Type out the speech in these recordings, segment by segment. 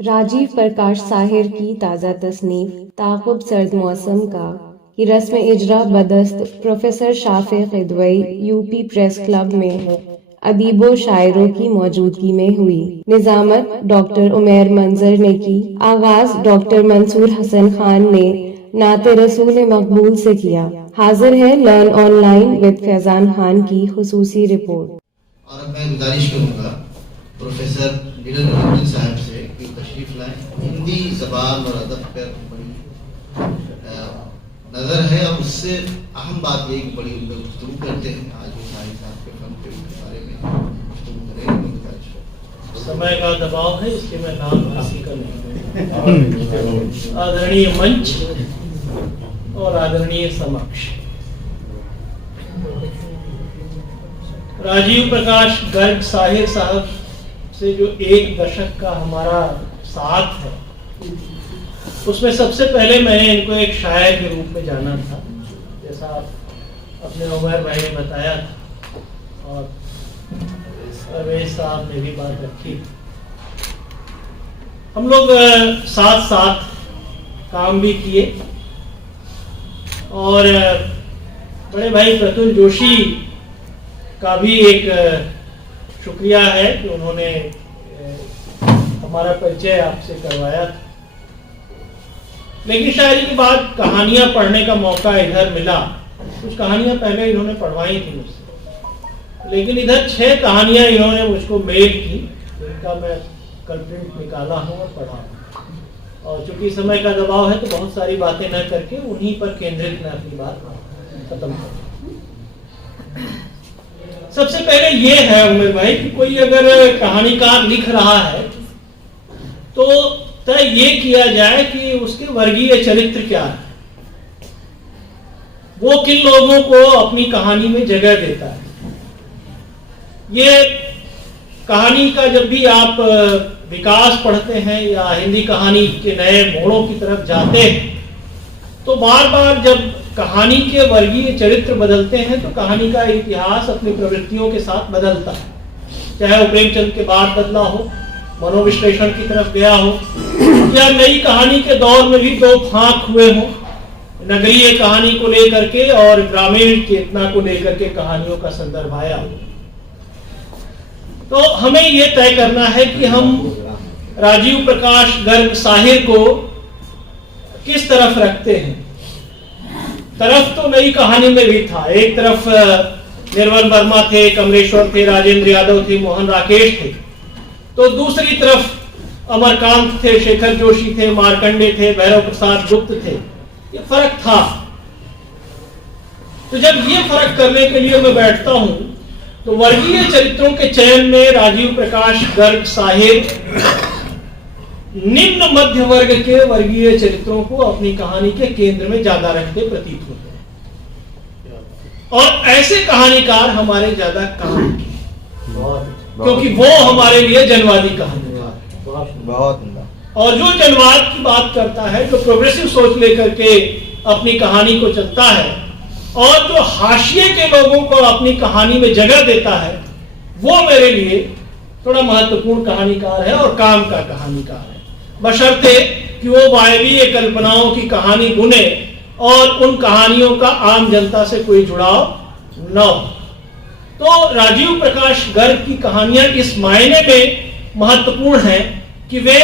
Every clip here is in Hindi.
राजीव प्रकाश साहिर की ताज़ा तसनीफ ताक़ुब सर्द मौसम का कि रस्म इजरा बदस्त professor Shafey Kidwai UP press club में अदीबो शायरों की मौजूदगी में हुई। निज़ामत डॉक्टर उमैर मंजर ने की। आगाज डॉक्टर मंसूर हसन खान ने नाते रसूल मकबूल से किया। हाजिर है learn online with Faizan Khan की खुसूसी रिपोर्ट। और अब मैं गुजारिश करूँगा प्रोफेसर लीडर नूरुद्दीन साहब से कि तशरीफ लाएं। हिंदी ज़बान और अदब पर बड़ी नज़र है और उससे अहम बात ये कि बड़ी गुफ्तगू करते हैं। आज वो साहिब साहब के फन के बारे में गुफ्तगू करेंगे। समय का दबाव है इसलिए मैं नाम हासिल कर नहीं। आदरणीय मंच और आदरणीय समक्ष, राजीव प्रकाश गर्ग साहिर साहब से जो एक दशक का हमारा साथ है, उसमें सबसे पहले मैंने इनको एक शायर के रूप में जाना था, जैसा अपने उमर भाई ने बताया था और अवैस साहब ने भी बात रखी। हम लोग साथ साथ काम भी किए और बड़े भाई प्रतुल जोशी का भी एक शुक्रिया है कि उन्होंने हमारा परिचय आपसे करवाया था। लेकिन शायरी के बाद कहानियां पढ़ने का मौका इधर मिला। कुछ कहानियां पहले इन्होंने पढ़वाई थी मुझसे, लेकिन इधर 6 कहानियां इन्होंने मुझको मेल की, जिनका मैं कल प्रिंट निकाला हूँ और पढ़ा हूँ। और चूंकि समय का दबाव है तो बहुत सारी बातें न करके उन्हीं पर केंद्रित मैं अपनी बात खत्म करूँ। सबसे पहले ये है उमर भाई कि कोई अगर कहानीकार लिख रहा है तो तय ये किया जाए कि उसके वर्गीय चरित्र क्या है, वो किन लोगों को अपनी कहानी में जगह देता है। ये कहानी का जब भी आप विकास पढ़ते हैं या हिंदी कहानी के नए मोड़ों की तरफ जाते हैं तो बार बार जब कहानी के वर्गीय चरित्र बदलते हैं तो कहानी का इतिहास अपनी प्रवृत्तियों के साथ बदलता है। चाहे वो प्रेमचंद के बाद बदला हो, मनोविश्लेषण की तरफ गया हो, या नई कहानी के दौर में भी 2 फांक हुए हों, नगरीय कहानी को लेकर के और ग्रामीण चेतना को लेकर के कहानियों का संदर्भ आया। तो हमें यह तय करना है कि हम राजीव प्रकाश गर्ग साहिर को किस तरफ रखते हैं। तरफ तो नई कहानी में भी था, एक तरफ निर्मल वर्मा थे, कमलेश्वर थे, राजेंद्र यादव थे, मोहन राकेश थे, तो दूसरी तरफ अमरकांत थे, शेखर जोशी थे, मार्कंडे थे, भैरव प्रसाद गुप्त थे। ये फर्क था। तो जब ये फर्क करने के लिए मैं बैठता हूं तो वर्गीय चरित्रों के चयन में राजीव प्रकाश गर्ग साहिर निम्न मध्य वर्ग के वर्गीय चरित्रों को अपनी कहानी के केंद्र में ज्यादा रखते प्रतीत होते हैं और ऐसे कहानीकार हमारे ज्यादा काम की, क्योंकि वो हमारे लिए जनवादी कहानीकार बहुत। और जो जनवाद की बात करता है, जो प्रोग्रेसिव सोच लेकर के अपनी कहानी को चलता है और जो हाशिए के लोगों को अपनी कहानी में जगह देता है, वो मेरे लिए थोड़ा महत्वपूर्ण कहानीकार है और काम का कहानीकार है, बशर्ते कि वो वायवीय कल्पनाओं की कहानी बुने और उन कहानियों का आम जनता से कोई जुड़ाव न हो। तो राजीव प्रकाश गर्ग की कहानियां इस मायने में महत्वपूर्ण हैं कि वे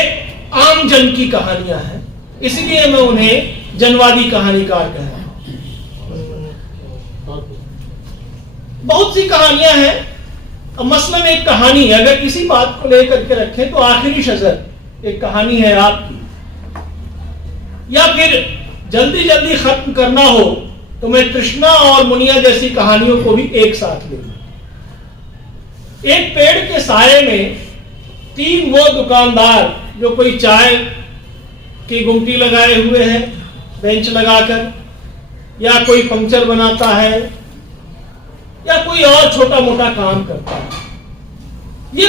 आम जन की कहानियां हैं, इसलिए मैं उन्हें जनवादी कहानीकार कह रहा हूं। बहुत सी कहानियां हैं। मसलन एक कहानी अगर इसी बात को लेकर के रखें तो आखिरी शजर एक कहानी है आपकी, या फिर जल्दी जल्दी खत्म करना हो तो मैं तृष्णा और मुनिया जैसी कहानियों को भी एक साथ ले लूं। एक पेड़ के साये में 3 वो दुकानदार जो कोई चाय की गुमटी लगाए हुए हैं बेंच लगाकर, या कोई पंक्चर बनाता है, या कोई और छोटा मोटा काम करता है। ये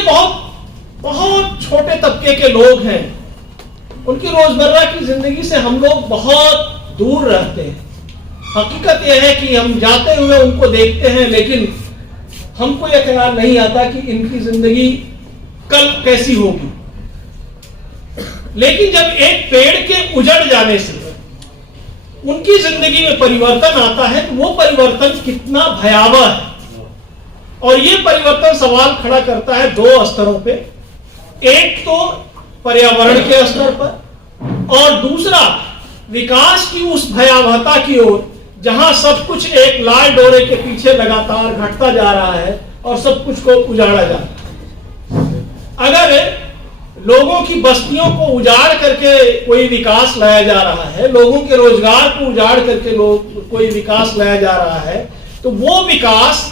बहुत छोटे तबके के लोग हैं। उनकी रोजमर्रा की जिंदगी से हम लोग बहुत दूर रहते हैं। हकीकत यह है कि हम जाते हुए उनको देखते हैं, लेकिन हमको यह ख्याल नहीं आता कि इनकी जिंदगी कल कैसी होगी। लेकिन जब एक पेड़ के उजड़ जाने से उनकी जिंदगी में परिवर्तन आता है तो वो परिवर्तन कितना भयावह है। और ये परिवर्तन सवाल खड़ा करता है दो स्तरों पे, एक तो पर्यावरण के स्तर पर और दूसरा विकास की उस भयावहता की ओर जहां सब कुछ एक लाल डोरे के पीछे लगातार घटता जा रहा है और सब कुछ को उजाड़ा जा रहा है। अगर लोगों की बस्तियों को उजाड़ करके कोई विकास लाया जा रहा है, लोगों के रोजगार को उजाड़ करके कोई विकास लाया जा रहा है, तो वो विकास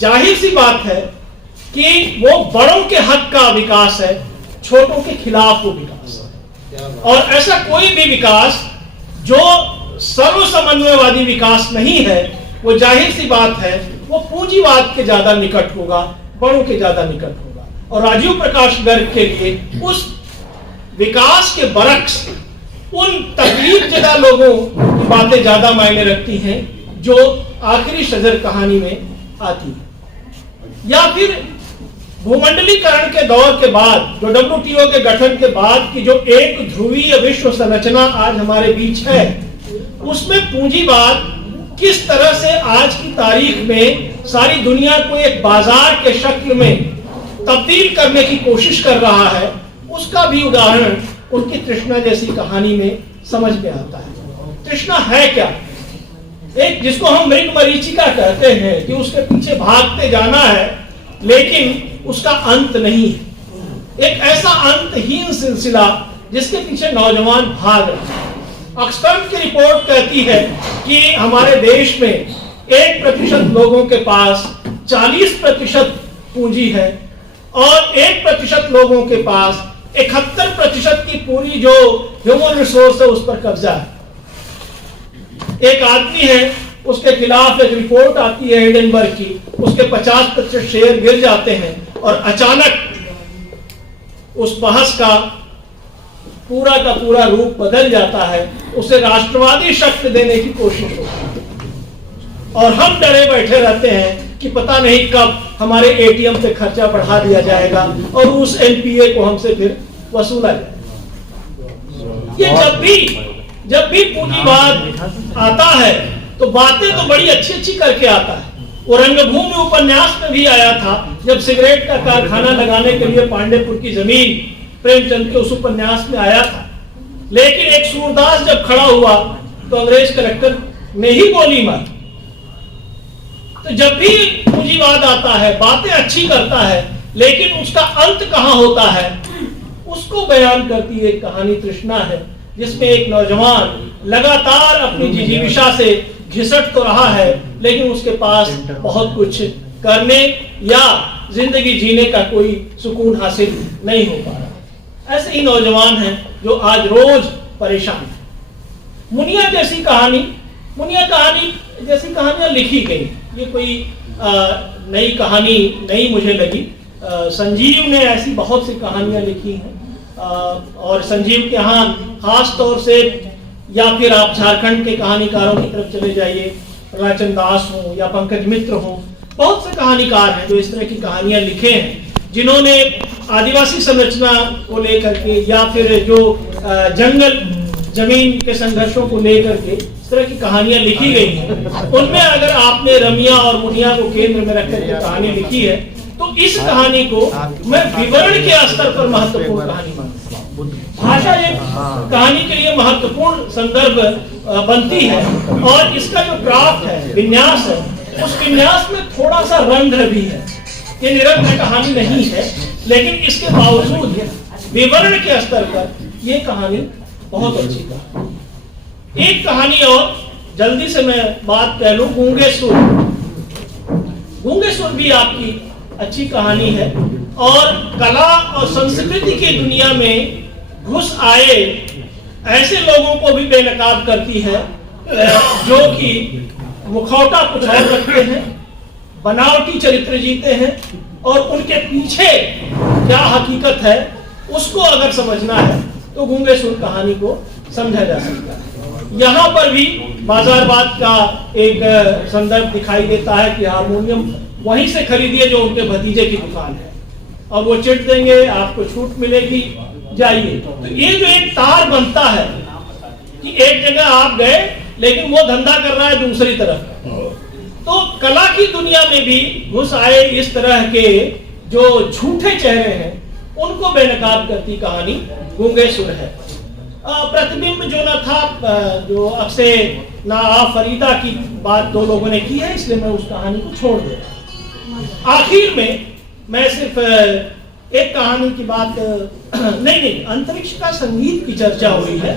जाहिर सी बात है कि वो बड़ों के हक का विकास है, छोटों के खिलाफ वो विकास है। और ऐसा कोई भी विकास जो सर्व समन्वयवादी विकास नहीं है, वो जाहिर सी बात है वो पूंजीवाद के ज्यादा निकट होगा, बड़ों के ज्यादा निकट होगा। और राजीव प्रकाश गर्ग के लिए उस विकास के बरक्स उन तकलीफ ज़दा लोगों की बातें ज्यादा मायने रखती हैं जो आखिरी शजर कहानी में आती है। या फिर भूमंडलीकरण के दौर के बाद, जो WTO के गठन के बाद की जो एक ध्रुवीय विश्व संरचना आज हमारे बीच है, उसमें पूंजीवाद किस तरह से आज की तारीख में सारी दुनिया को एक बाजार के शक्ल में तब्दील करने की कोशिश कर रहा है, उसका भी उदाहरण उनकी तृष्णा जैसी कहानी में समझ में आता है। तृष्णा है क्या? एक जिसको हम मृग मरीचिका कहते हैं कि उसके पीछे भागते जाना है लेकिन उसका अंत नहीं है। एक ऐसा अंतहीन सिलसिला जिसके पीछे नौजवान भाग रहे हैं। ऑक्सफर्ड की रिपोर्ट कहती है कि हमारे देश में 1% लोगों के पास 40% पूंजी है और 1% लोगों के पास 71% की पूरी जो ह्यूमन रिसोर्स है उस पर कब्जा है। एक आदमी है, उसके खिलाफ एक रिपोर्ट आती है एडनबर्ग की, उसके 50% शेयर गिर जाते हैं और अचानक उस बहस का पूरा रूप बदल जाता है, उसे राष्ट्रवादी शक्ति देने की कोशिश होती है और हम डरे बैठे रहते हैं कि पता नहीं कब हमारे ATM पे खर्चा बढ़ा दिया जाएगा और उस NPA को हमसे फिर वसूला जाएगा। ये जब भी पूंजीवाद आता है तो बातें तो बड़ी अच्छी करके आता है। वो रंगभूमि उपन्यास में भी आया था, जब सिगरेट का कारखाना लगाने के लिए पांडेपुर की जमीन प्रेमचंद के उस उपन्यास में आया था। लेकिन एक सूरदास जब खड़ा हुआ तो अंग्रेज कलेक्टर ने ही गोली मारी। तो जब भी पूंजीवाद आता है, बातें अच्छी करता है, लेकिन उसका अंत कहां होता है उसको बयान करती एक कहानी तृष्णा है, जिसमें एक नौजवान लगातार अपनी जिजीविषा से घिसट तो रहा है लेकिन उसके पास बहुत कुछ करने या जिंदगी जीने का कोई सुकून हासिल नहीं हो पा रहा। ऐसे ही नौजवान हैं जो आज रोज परेशान है। मुनिया जैसी कहानियां लिखी गई, ये कोई नई कहानी नहीं मुझे लगी। संजीव ने ऐसी बहुत सी कहानियां लिखी हैं और संजीव के यहाँ खास तौर से, या फिर आप झारखंड के कहानीकारों की तरफ चले जाइए, प्रलाचन दास हो या पंकज मित्र हो, बहुत से कहानीकार हैं जो इस तरह की कहानियां लिखे हैं, जिन्होंने आदिवासी संरचना को लेकर के या फिर जो जंगल जमीन के संघर्षों को लेकर के इस तरह की कहानियां लिखी गई हैं। उनमें अगर आपने रमिया और मुनिया को केंद्र में रखकर के कहानी लिखी है तो इस कहानी को मैं विवरण के स्तर पर महत्वपूर्ण कहानी मानता हूँ। भाषा एक कहानी के लिए महत्वपूर्ण संदर्भ बनती है और इसका जो क्राफ्ट है, विन्यास है, उस विन्यास में थोड़ा सा रंध्र भी है। ये निरंतर कहानी नहीं है, लेकिन इसके बावजूद विवरण के स्तर पर यह कहानी बहुत अच्छी कहानी। एक कहानी और जल्दी से मैं बात कह लूं, गूंगे सुर भी आपकी अच्छी कहानी है और कला और संस्कृति की दुनिया में घुस आए ऐसे लोगों को भी बेनकाब करती है जो कि मुखौटा कुछ और रखते हैं, बनावटी चरित्र जीते हैं और उनके पीछे क्या हकीकत है उसको अगर समझना है तो गूंगे सुर कहानी को समझा जा सकता है। यहाँ पर भी बाजारवाद का एक संदर्भ दिखाई देता है कि हारमोनियम वहीं से खरीदिए जो उनके भतीजे की दुकान है और वो चिट देंगे, आपको छूट मिलेगी, जाइए। तो ये जो एक तार बनता है कि एक जगह आप गए लेकिन वो धंधा कर रहा है दूसरी तरफ, तो कला की दुनिया में भी घुस आए इस तरह के जो झूठे चेहरे हैं उनको बेनकाब करती कहानी गूंगे सुर है। प्रतिबिंब जो न था, जो अब से ना फरीदा की बात दो लोगों ने की है, इसलिए मैं उस कहानी को छोड़ दे रहा। आखिर में मैं सिर्फ एक कहानी की बात नहीं, अंतरिक्ष का संगीत की चर्चा हुई है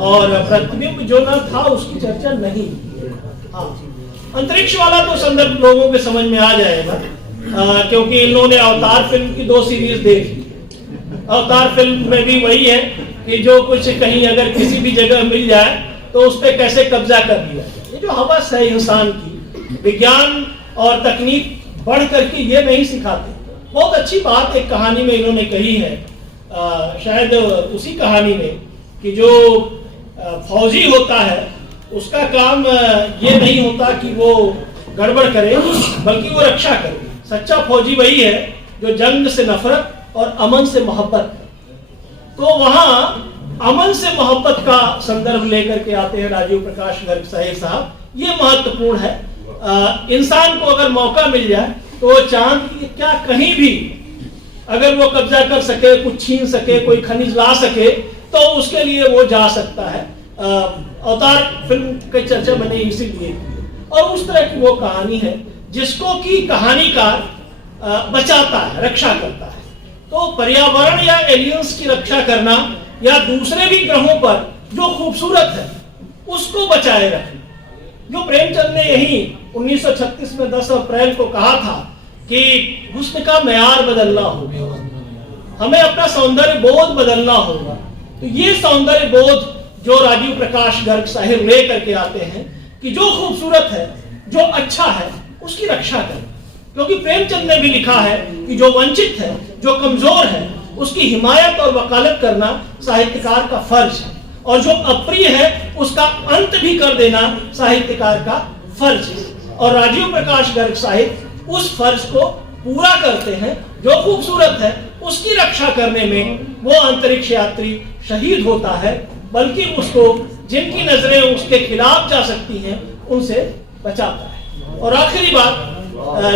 और प्रतिबिंब जो न था उसकी चर्चा नहीं। हाँ, अंतरिक्ष वाला तो संदर्भ लोगों के समझ में आ जाएगा, क्योंकि इन्होंने अवतार फिल्म की 2 सीरीज देखी। अवतार फिल्म में भी वही है कि जो कुछ कहीं अगर किसी भी जगह मिल जाए तो उस पर कैसे कब्जा कर लिया। ये जो हवस है इंसान की, विज्ञान और तकनीक बढ़ करके ये नहीं सिखाते। बहुत अच्छी बात एक कहानी में इन्होंने कही है, शायद उसी कहानी में, कि जो फौजी होता है उसका काम ये नहीं होता कि वो गड़बड़ करे, बल्कि वो रक्षा करे। सच्चा फौजी वही है जो जंग से नफरत और अमन से मोहब्बत। तो वहां अमन से मोहब्बत का संदर्भ लेकर के आते हैं राजीव प्रकाश गर्ग साहब। ये महत्वपूर्ण है। इंसान को अगर मौका मिल जाए तो वो चांद की क्या कहीं भी अगर वो कब्जा कर सके, कुछ छीन सके, कोई खनिज ला सके, तो उसके लिए वो जा सकता है। अवतार फिल्म की चर्चा मैंने इसीलिए की। और उस तरह की वो कहानी है जिसको कि कहानीकार बचाता है, रक्षा करता है। तो पर्यावरण या एलियंस की रक्षा करना या दूसरे भी ग्रहों पर जो खूबसूरत है उसको बचाए रखना। जो प्रेमचंद ने यही 1936 में 10 अप्रैल को कहा था कि हुस्न का मेयार बदलना होगा, हमें अपना सौंदर्य बोध बदलना होगा। तो ये सौंदर्य बोध जो राजीव प्रकाश गर्ग साहब ले करके आते हैं कि जो खूबसूरत है, जो अच्छा है, उसकी रक्षा करें। क्योंकि प्रेमचंद ने भी लिखा है कि जो वंचित है, जो कमजोर है, उसकी हिमायत और वकालत करना साहित्यकार का फर्ज है, और जो अप्रिय है उसका अंत भी कर देना साहित्यकार का फर्ज है। और राजीव प्रकाश गर्ग साहिब उस फर्ज को पूरा करते हैं। जो खूबसूरत है उसकी रक्षा करने में वो अंतरिक्ष यात्री शहीद होता है, बल्कि उसको जिनकी नजरें उसके खिलाफ जा सकती हैं उनसे बचाता है। और आखिरी बात,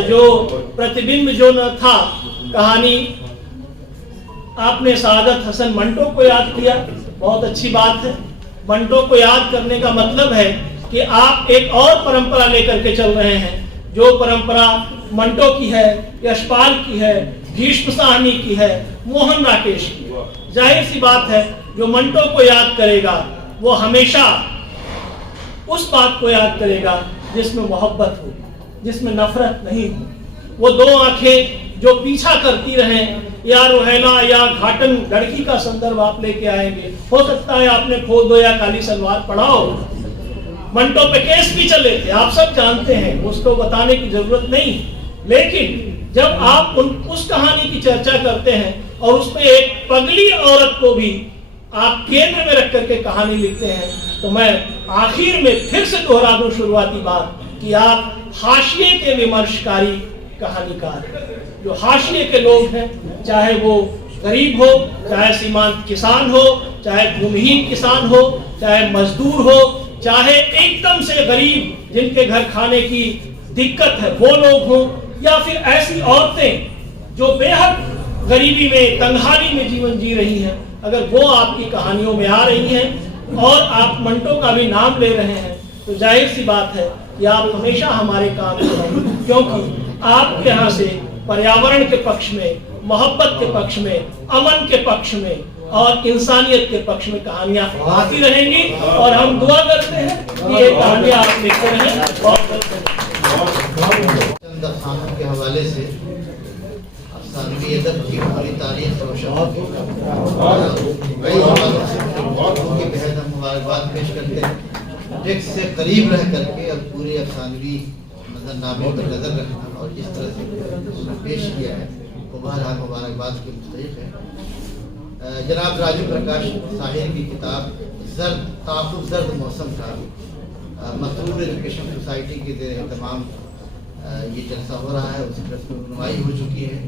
जो प्रतिबिंब जो न था कहानी, आपने सादत हसन मंटो को याद किया, बहुत अच्छी बात है। मंटो को याद करने का मतलब है कि आप एक और परंपरा लेकर के चल रहे हैं, जो परंपरा मंटो की है, यशपाल की है, भीष्म साहनी की है, मोहन राकेश की। जाहिर सी बात है जो मंटो को याद करेगा वो हमेशा उस बात को याद करेगा जिसमें मोहब्बत हो, जिसमें नफरत नहीं हो। वो 2 आंखें जो पीछा करती रहें, या रोहेला या घाटन लड़की का संदर्भ आप लेके आएंगे। हो सकता है आपने खोद दो या काली सलवार पढ़ाओ। मंटो पे केस भी चले थे, आप सब जानते हैं, उसको बताने की जरूरत नहीं। लेकिन जब आप उस कहानी की चर्चा करते हैं और उसमें एक पगली औरत को भी आप केंद्र में रख करके कहानी लिखते हैं, तो मैं आखिर में फिर से दोहरा दूं शुरुआती बात कि आप हाशिए के विमर्शकारी कहानीकार, जो हाशिए के लोग हैं, चाहे वो गरीब हो, चाहे सीमांत किसान हो, चाहे भूमिहीन किसान हो, चाहे मजदूर हो, चाहे एकदम से गरीब जिनके घर खाने की दिक्कत है वो लोग हो, या फिर ऐसी औरतें जो बेहद गरीबी में, तन्हाई में जीवन जी रही हैं, अगर वो आपकी कहानियों में आ रही हैं और आप मंटो का भी नाम ले रहे हैं, तो जाहिर सी बात है कि आप हमेशा हमारे काम में रहेंगे, क्योंकि आपके यहाँ से पर्यावरण के पक्ष में, मोहब्बत के पक्ष में, अमन के पक्ष में और इंसानियत के पक्ष में कहानियां आती रहेंगी। और हम दुआ करते हैं कि ये कहानियां आप लिखते रहें। चंद अफसानों के हवाले से अफसानवी अदब की पूरी तारीख रोशन उनकी बेहद हम मुबारकबाद पेश करते हैं। टेक्स्ट से करीब रह करके और पूरे अफसानवी नजरनामे पर नजर रखना और जिस तरह से पेश किया है वो बहरहाल मुबारकबाद के मुस्तहिक है। जनाब राजीव प्रकाश साहिब की किताब जर्द मौसम का मसरूर एजुकेशन सोसाइटी के तमाम ये जलसा हो रहा है, उसकी रस्म रुनमाई हो चुकी है।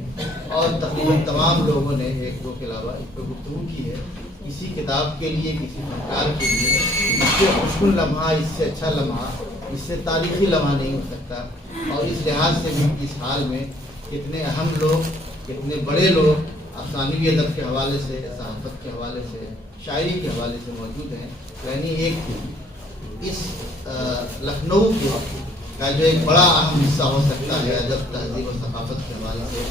और तकरीबन तमाम लोगों ने एक दो के अलावा इस पर गुफ्तगू की है। किसी किताब के लिए, किसी फनकार के लिए इससे खुशनुमा लम्हा, इससे अच्छा लम्हा, इससे तारीखी लम्हा नहीं हो सकता। और इस लिहाज से भी इस हाल में कितने अहम लोग, कितने बड़े लोग अफसानवी अदब के हवाले से, सहाफ़त के हवाले से, शायरी के हवाले से मौजूद हैं। यानी एक इस लखनऊ का जो एक बड़ा अहम हिस्सा हो सकता है अदब, तहज़ीब और सकाफ़त के हवाले से,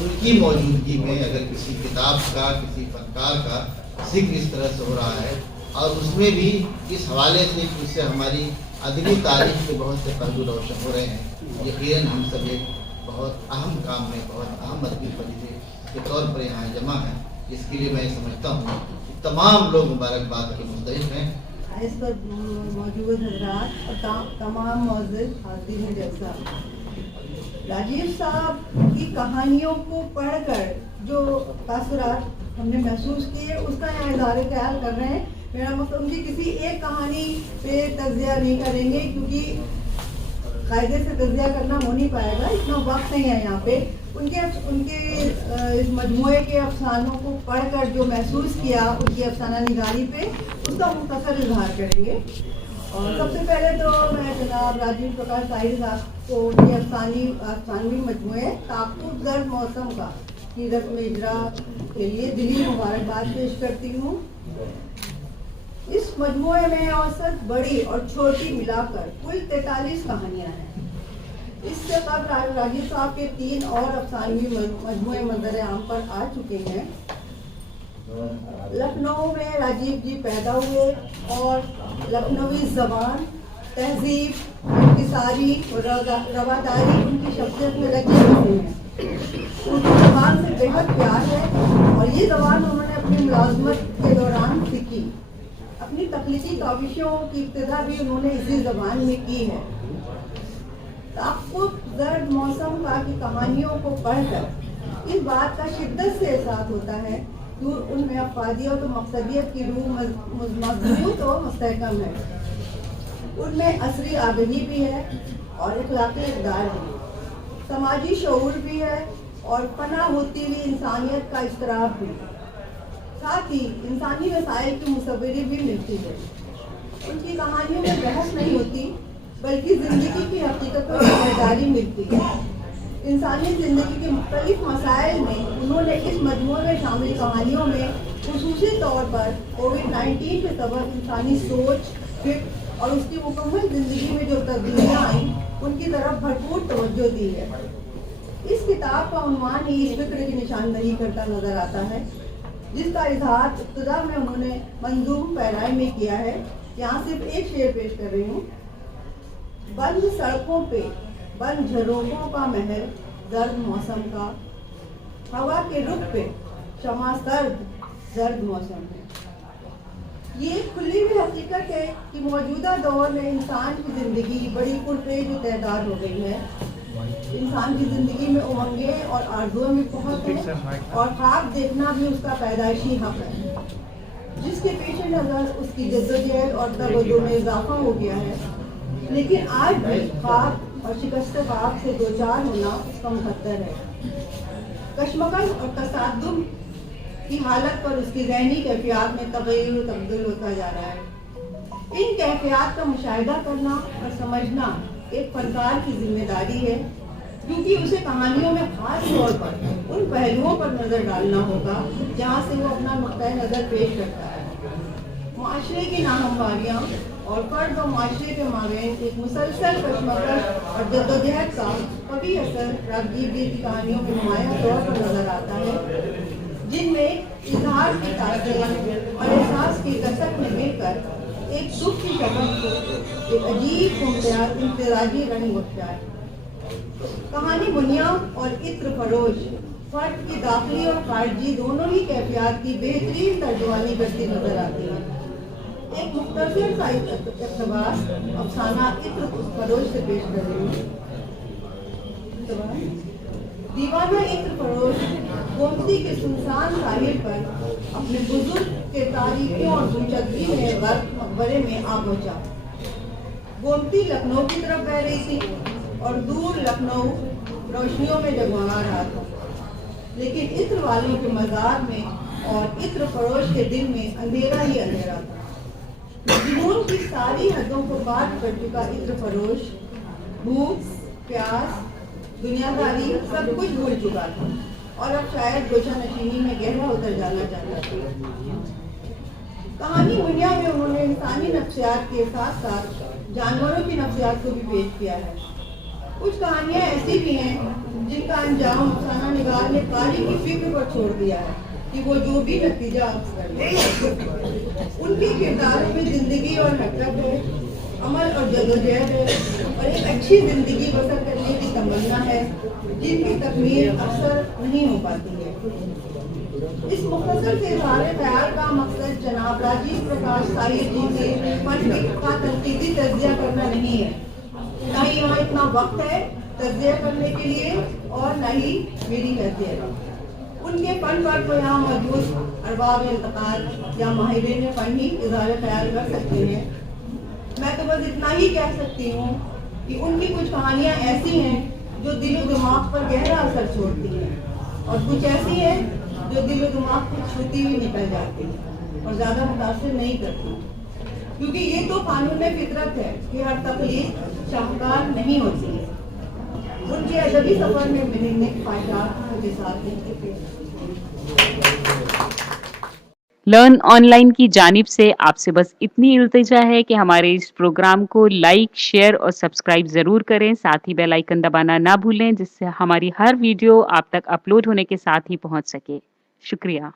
उनकी मौजूदगी में अगर किसी किताब का, किसी फनकार का जिक्र इस तरह से हो रहा है और उसमें भी इस हवाले से कि उससे हमारी अदबी तारीख के बहुत से पहलू रोशन हो रहे हैं, यकीनन हम सब एक बहुत अहम काम में, बहुत अहम अदबी फरीज़े के तौर पर यहाँ जमा है। इसके लिए मैं समझता हूँ कि तमाम लोग मुबारकबाद के मुस्तहिक़ हैं। इस पर मौजूद हज़रात और तमाम मौजूद हाज़िरीन जैसा राजीव साहब की कहानियों को पढ़कर जो तासुरात हमने महसूस किए, उसका यहाँ इज़हार ख्याल कर रहे हैं। मेरा मतलब उनकी किसी एक कहानी पे तज़किया नहीं करेंगे, क्योंकि कायदे से तज़किया करना हो नहीं पाएगा, इतना वक्त नहीं है यहाँ पे। उनके इस मजमूए के अफसानों को पढ़कर जो महसूस किया उनकी अफसाना निगारी पे, उसका मुख्तसर इज़हार करेंगे। और सबसे पहले तो मैं जनाब राजीव प्रकाश साहिर साहब को उनके अफसानवी मजमूए ताक़ुब ज़र्द मौसम का की रस्म इजरा के लिए दिली मुबारकबाद पेश करती हूँ। इस मजमूए में औसत बड़ी और छोटी मिलाकर कुल 43 कहानियाँ हैं। इससे कबल राजीव साहब के 3 और अफसानवी मजमूए मंज़र आम पर आ चुके हैं। लखनऊ में राजीव जी पैदा हुए और लखनवी ज़बान, तहजीब, इंकिसारी और रवादारी उनकी शख्सियत में लगी हुई है। उनकी ज़बान से बेहद प्यार है और ये ज़बान उन्होंने अपनी मुलाजमत के दौरान सीखी। अपनी तख्लीकी काविशों की इब्तिदा भी उन्होंने इसी ज़बान में की है। ताक़ुब ज़र्द मौसम का की कहानियों को पढ़कर इस बात का शिद्दत से एहसास होता है कि उनमें अफादियत और मकसदियत की रूह मज़बूत और मुस्तहकम है। उनमें असरी आगही भी है और इखलाक़ी इक़दार भी, समाजी शऊर भी है और पनाह होती हुई इंसानियत का इस्तराब भी। साथ ही इंसानी वसाइल की मुसव्वरी भी मिलती है। उनकी कहानियों में बहस नहीं होती, बल्कि ज़िंदगी की हकीकतों की समझदारी मिलती है। इंसानी ज़िंदगी के मुख्तलिफ मसाइल में उन्होंने इस मजमूए में शामिल कहानियों में खुसूसी तौर पर कोविड-19 के सबब इंसानी सोच, फिक्र और उसकी मुकम्मल ज़िंदगी में जो तब्दीलियाँ आईं, उनकी तरफ भरपूर तवज्जो दी है। इस किताब का उन्वान ही इस फिक्र की निशानदही करता नजर आता है, जिसका इजहार इब्तिदा में उन्होंने मंजूम पैराए में किया है। यहाँ सिर्फ एक शेर पेश कर रही हूँ। बंद सड़कों पे बंद झरोखों का महल जर्द मौसम का, हवा के रुख पे शमा सर्द जर्द मौसम है। ये खुली हुई हकीकत है कि मौजूदा दौर में इंसान की ज़िंदगी बड़ी पुरतेज और तहदार हो गई है। इंसान की ज़िंदगी में उमंगें और आरज़ुएं भी बहुत हैं और ख्वाब देखना भी उसका पैदाइशी हक है, जिसके पेश नज़र उसकी जद्दोजहद और तवज्जो में इजाफा हो गया है। लेकिन आज भी ख्वाब और शिकस्त ख्वाब से दो चार होना उसका मुकद्दर है। कशमकश और तसादुम की हालत पर उसकी ज़हनी कैफियत में तग़य्युर तब्दील होता जा रहा है। इन कैफियत का मुशाहिदा करना और समझना एक फनकार की जिम्मेदारी है, क्योंकि उसे कहानियों में खास तौर पर उन पहलुओं पर नज़र डालना होगा जहाँ से वो अपना नुक्ता नज़र पेश करता है। माशरे की नाहमवारियाँ और फर्द और माशरे के माबैन एक मुसलसल कशमकश और जद्दोजहद का कभी असर राजीव जी की कहानियों में नुमायाँ तौर पर नज़र आता है, जिनमें इजहार की तासीर और एहसास की कसक में मिलकर एक दुख की शक्ल को एक अजीब इम्तियाजी रंग बख्शा है। कहानी बुनियाद और इत्र फरोश फर्द की दाखिली और खारजी दोनों ही कैफियत की बेहतरीन तर्जुमानी करती नजर आती है। एक मुख्तसर सा इक़्तिबास अफसाना इत्र फरोश से पेश कर रही हूँ। दीवाना इत्र फरोश गोमती के सुनसान साहिल पर अपने बुजुर्ग के तारीखों और गुमशुदगी में गर्क मकबरे में आ पहुंचा। गोमती लखनऊ की तरफ बह रही थी और दूर लखनऊ रोशनियों में जगमगा रहा था। लेकिन इत्र वालों के मजार में और इत्र फरोश के दिल में अंधेरा ही अंधेरा था। जुनून की सारी हदों को पार कर चुका इत्र फरोश भूख, प्यास, दुनियादारी सब कुछ भूल चुका था और अब शायद गोशा नशीनी में गहरा उतर जाना चाहता था। कहानी दुनिया में उन्होंने इंसानी नफ्सियात के साथ साथ जानवरों की नफ्सियात को भी पेश किया है। कुछ कहानियां ऐसी भी हैं जिनका अंजाम अफसाना निगार ने कारी की फिक्र पर छोड़ दिया है कि वो जो भी नतीजा कर ले। उनके किरदारों में जिंदगी और हरकत है, अमल और जदोजहद है और एक अच्छी जिंदगी बसर करने की तमन्ना है जिनकी तकमील अक्सर नहीं हो पाती है। इस मुख्तसर से इज़हार ख्याल का मकसद जनाब राजीव प्रकाश साहिर जी से फन का तनकीदी तज्जिया करना नहीं है। न ही यहाँ इतना वक्त है तज्जिया करने के लिए और न ही मेरी हैसियत। उनके फन पर तो यहाँ मौजूद अरबाब इंतकाल या माहिरीन फन ही इज़हार ख्याल कर सकते हैं। मैं तो बस इतना ही कह सकती हूँ कि उनकी कुछ कहानियाँ ऐसी हैं जो दिल और दिमाग पर गहरा असर छोड़ती हैं और कुछ ऐसी हैं जो दिल और दिमाग को छूती हुई निकल जाती हैं और ज़्यादा मुतासिर नहीं करती, क्योंकि ये तो कानून फितरत है कि हर तकलीफ शाहकार नहीं होती है। उनके अदबी सफर में मिलने ख्वाहिशात मुझे साथ देते थे। लर्न ऑनलाइन की जानिब से आपसे बस इतनी इल्तिजा है कि हमारे इस प्रोग्राम को लाइक, शेयर और सब्सक्राइब ज़रूर करें। साथ ही बेल आइकन दबाना ना भूलें, जिससे हमारी हर वीडियो आप तक अपलोड होने के साथ ही पहुंच सके। शुक्रिया।